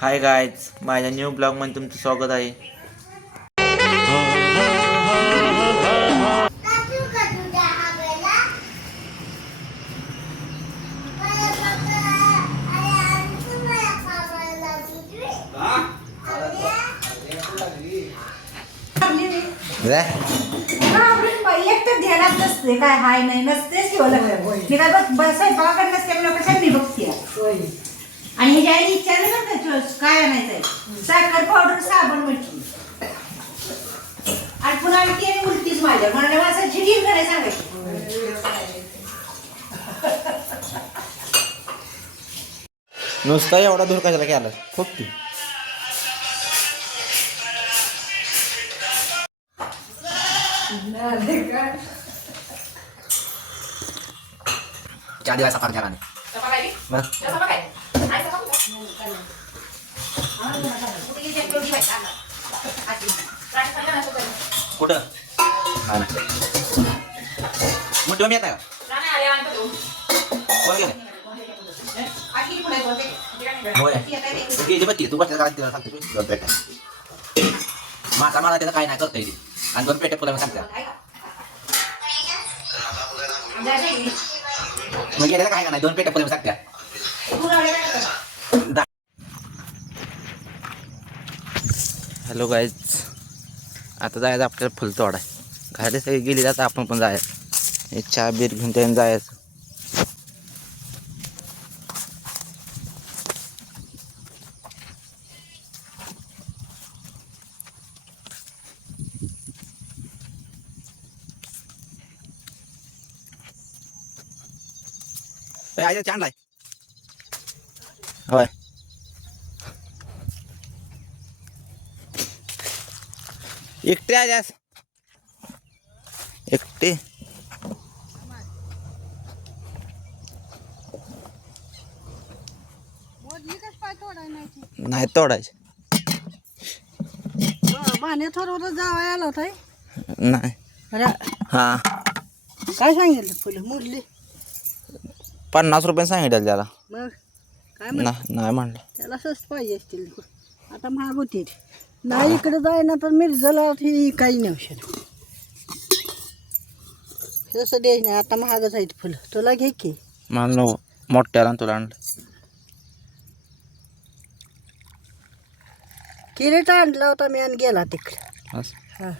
Hi guys माझ्या new ब्लॉगमध्ये तुमचं स्वागत आहे. ध्यानात नसते काय हाय नाही नसतेच किंवा मी काय बघ बस स्वयंपाकाकडे नसते मला कशा मी बघते. आणि हे ज्या विचारलं बरं का चोच, काय आणायचंय? साखर पावडर साबण म्हटली. आणि पुन्हा आम्ही ते उलटीच माझ्या म्हणाले माझं झिडीर करायला सांगायचं. नुसता एवढा दूर कशाला केला? खूप की. चार दिवस सकाळ घराने कुठं हा ना मोठी मम्मी येत आहे का कोण गेले होय गेली बत्ती तू बसल्या घरात तिला सांगतो तू दोन पेट्या माता मला त्याचं काय नाही करता येते आणि दोन पेट्या फुला सांगता मग गेलेलं काय का नाही दोन पेट्या फुला सांगत्या Hello guys आता जायचं आपल्याला फुल तोडाय घाले सगळी गेली जातं आपण पण बीर घेऊन त्याने जायचं होय. एकटे आल्यास एकटे. नाही तोडायचे. माने थोडं जावं आलं होतं नाही. हा. काय सांगितलं फुलं मुरली? पन्नास रुपये सांगितलं त्याला. मग काय ना नाही म्हणलं. त्याला स्वस्त पाहिजे असतील. आता महाग होती नाही इकडे जाय ना तर मिरजला ही काही नाही औषध. तसं द्यायच नाही आता महागच आहेत फुलं. तुला घे की. मला नको. मोठ्याला तुला आणलं. किरीट आणला होता मी आणि गेला तिकडे. असं. हा.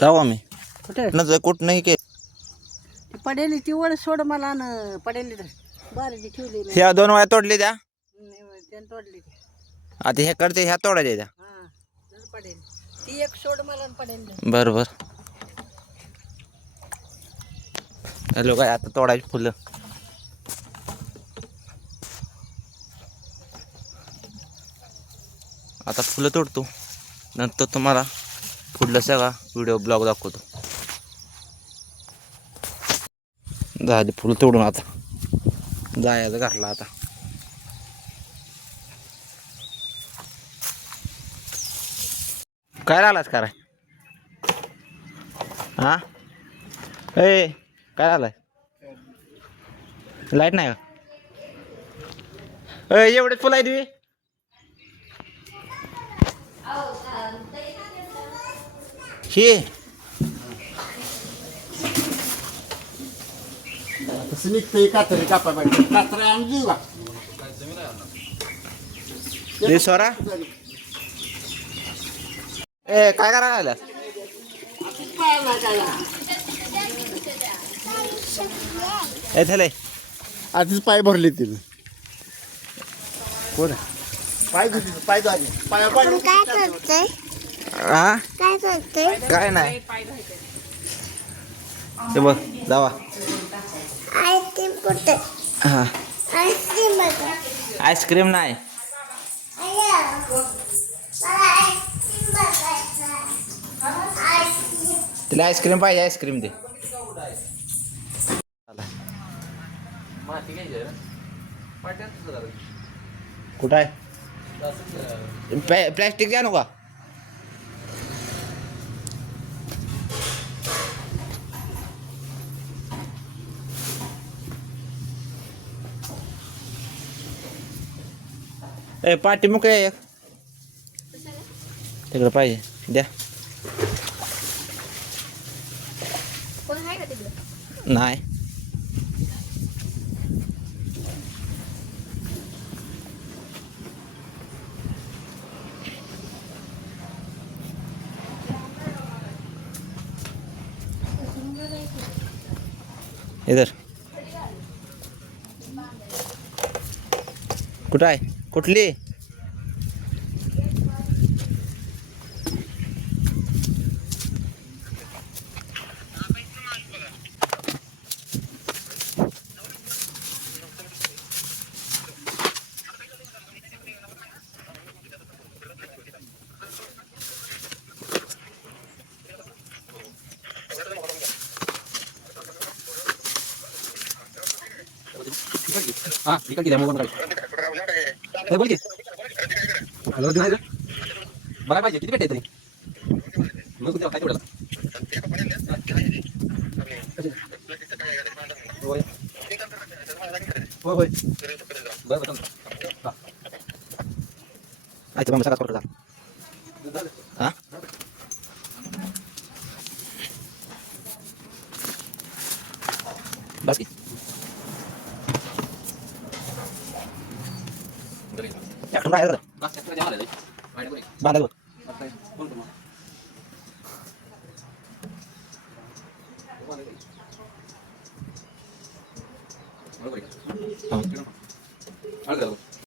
जाऊ आम्ही. कुठे? न जा- कुठं नाही के ती पडेली ती वळ सोड मला न पडेली बारीची ठेवली नाही ह्या दोन वाया तोडली नाही, त्यानं तोडली ती. आता हे करते ह्या तोडायच्या त्या. हा जर पडेल. ती एक सोड मला पडेल नाही. बरं बरं. हॅलो काय आता तोडायची फुलं. आता फुलं तोडतो. नंतर तुम्हाला पुढलं सगळा व्हिडिओ ब्लॉग दाखवतो. झाली फुलं तोडून आता. जायचं घातला आता. काय राहिलास काय हा ए काय झालंय लाईट नाही का ए एवढे फुलं आहे तुम्ही हे तसं निघतं कातरी कापा पाहिजे कातरी आणि जीवा हे स्वरा ए काय करायला आला ए आधीच पाय भरले तिने. कोण पाय पाय पाया काय करतोय? हा काय करतोय? काय नाही. ते बघ जावा. आईस्क्रीम कुठे? हा. आईस्क्रीम आईस्क्रीम नाही. तिला आईस्क्रीम पाहिजे आईस्क्रीम दे। कुठं आहे प्लॅ- प्लॅस्टिक द्या नका ए पाठी मग काय तिकडं पाहिजे द्या तिकडं नाही इधर कुठं आहे कुठली हा इकडे किती मोबाईल काढ बोल की हॅलो दिवाळी बघायला पाहिजे किती भेटते तरी मग कुठे काय तेवढं होय होय होय बरं बरं हा आयचं मग सगळ्यात करतो हा एकटं बाहेर जा. बांधा गं.